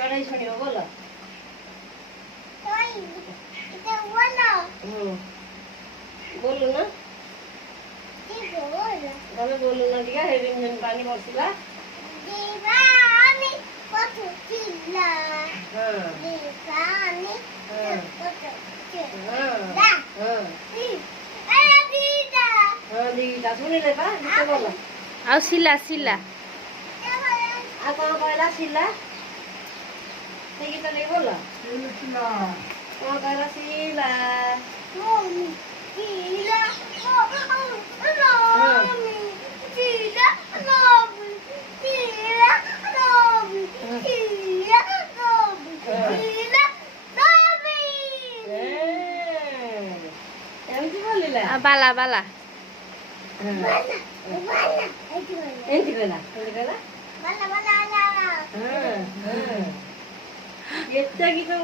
চড়াই ছড়িও বলো बोलो ना तमे बोलो ना ठीक है हेरिंग में पानी बरसिला दीवानी पथुचिला हां दीवानी हां पथुचिला हां अरे दीदा हां दीदा सुनी ले बा तो बोलो आ सिला सिला आ कौन कहला सिला ठीक है चले बोलो सिला कौन कहला सिला मम्मी दीदा मम्मी दीदा मम्मी दीदा मम्मी दीदा मम्मी दीदा मम्मी एमती बोलिला बाला बाला बाला बाला एंती कहला बाला बाला हां हां ये क्या की तो